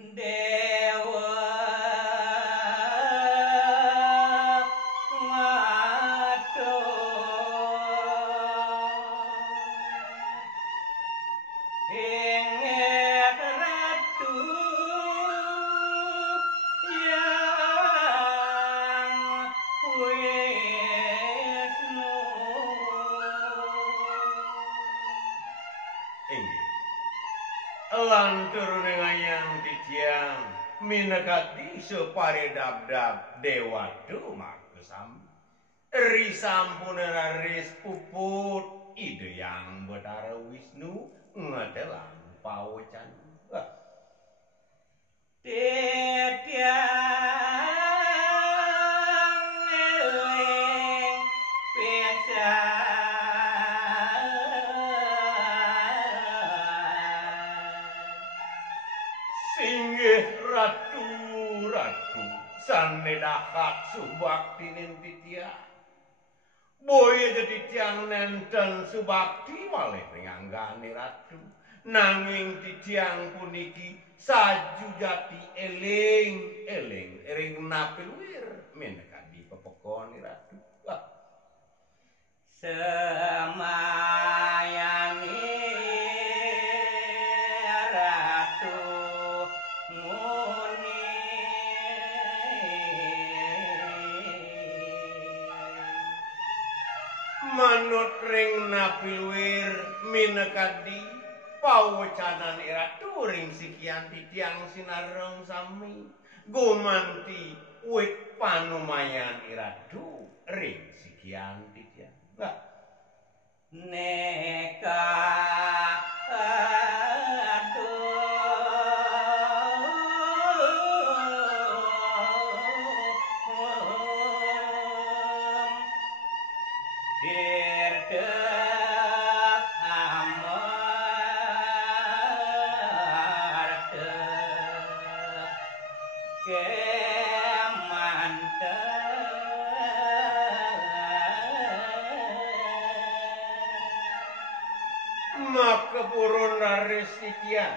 Dewa lantur nengayang titiang minekati separedabdab dewa dumakesam risampunera ris puput ide yang betara Wisnu ngetelang pawecan tetiang eling pisan ratu sanedahat subakti nintitia boya jadi tiang nenten subakti waleh penganggane ratu nanging titiang puniki saju jati eling napilwir menekadi pepekoni ratu semayani ratu muni manut ring napilwir minekadi pawecanan ratu ring sikian titiang sinareng sami gumanti wit panumayan ratu ring sikian titiang neka makepurun raris sikian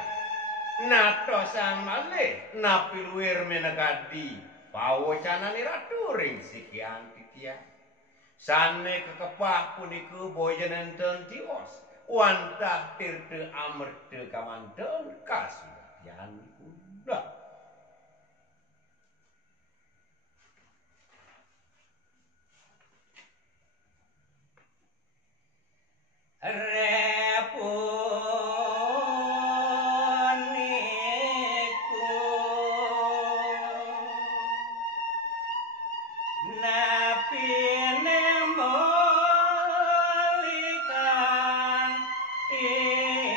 natosan malih napilwir menekadi pawecanan ratu ring sikian titiang sane kekepah puniku boya nenten tiwas wantah tirte amerte kamanten kasihan pun repuniku napine molikan ingsun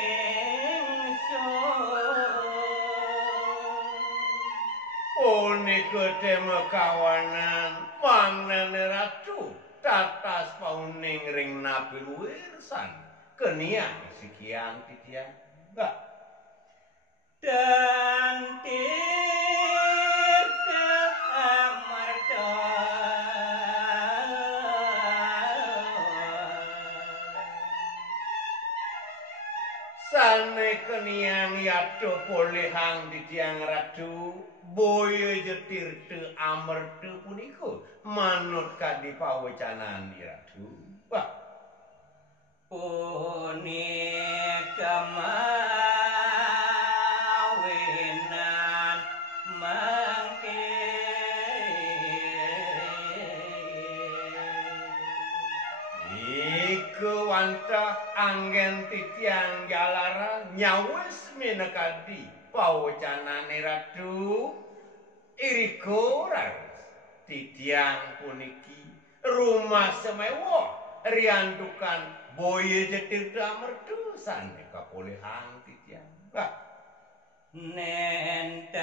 uniku tema kawanan pangan ratu tatas pauning ring napilwir san keniang sikian titiang dan tirta amarta sane keniang yato polehang titiang ratu boyo jetir te amertu puniko manut kadi pawecanan ratu punika mawinan mangke iku wantah anggen titiang jalaran nyawes menekadi pawecanane ratu iriko raris titiang puniki rumah semewa riandukan boye jetir damertu sane kapolehang titiang nenten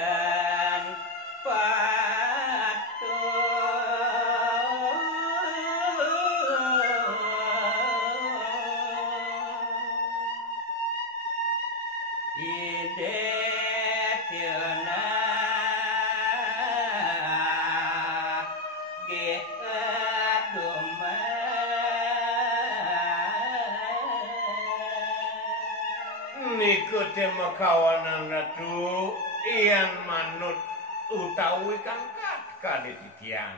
ide tiana ge niku tema kawanan ratu iyan manut utawi kangkat kadititian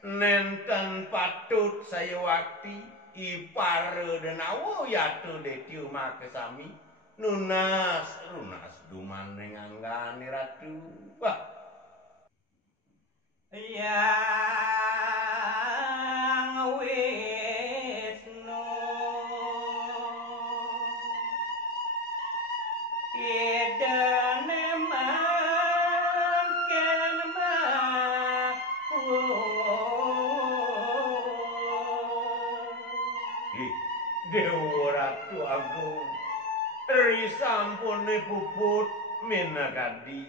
nenten patut saya wakti ipare denawo yatu detiu makesami nunas runas dumaneng anggane ratu wah Yang Wisnu idane mangken Dewa Ratu Agung risampune puput minagadi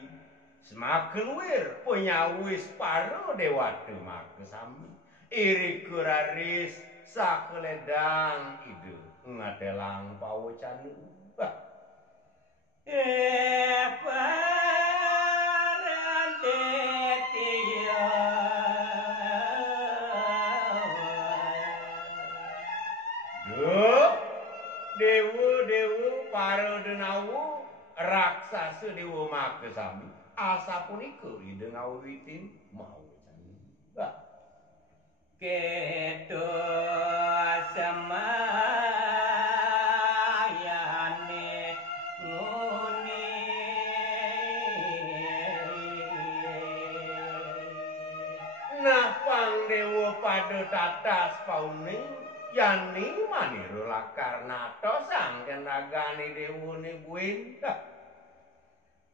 semakin wir penyawis paro dewatu makesami iri kuraris sakeledang idu ngatelang pawocanu Dewa para denawu raksasa dewa makesami asa punika ide ngawitin mau Keto semayane nguni nah pangdewa pada tatas pauning yani maniru lakar nato sangken nagani dewune buin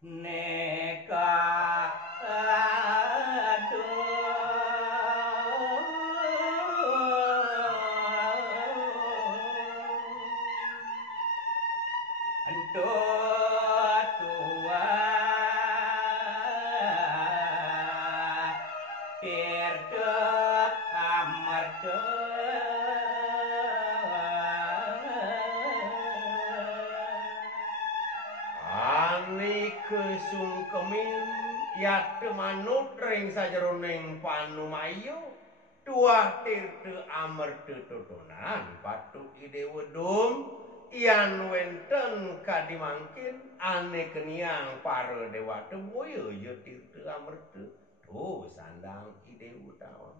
neka Entut tua Tirtuk amartu Ani kesungkemin yate manut ring sajeroning panumayu tuah tirte amartu tutunan patut ide wedum Iyan wenten kadimangkin ane keniang para dewata boyo ya tirte amartu tuh sandang ide utawa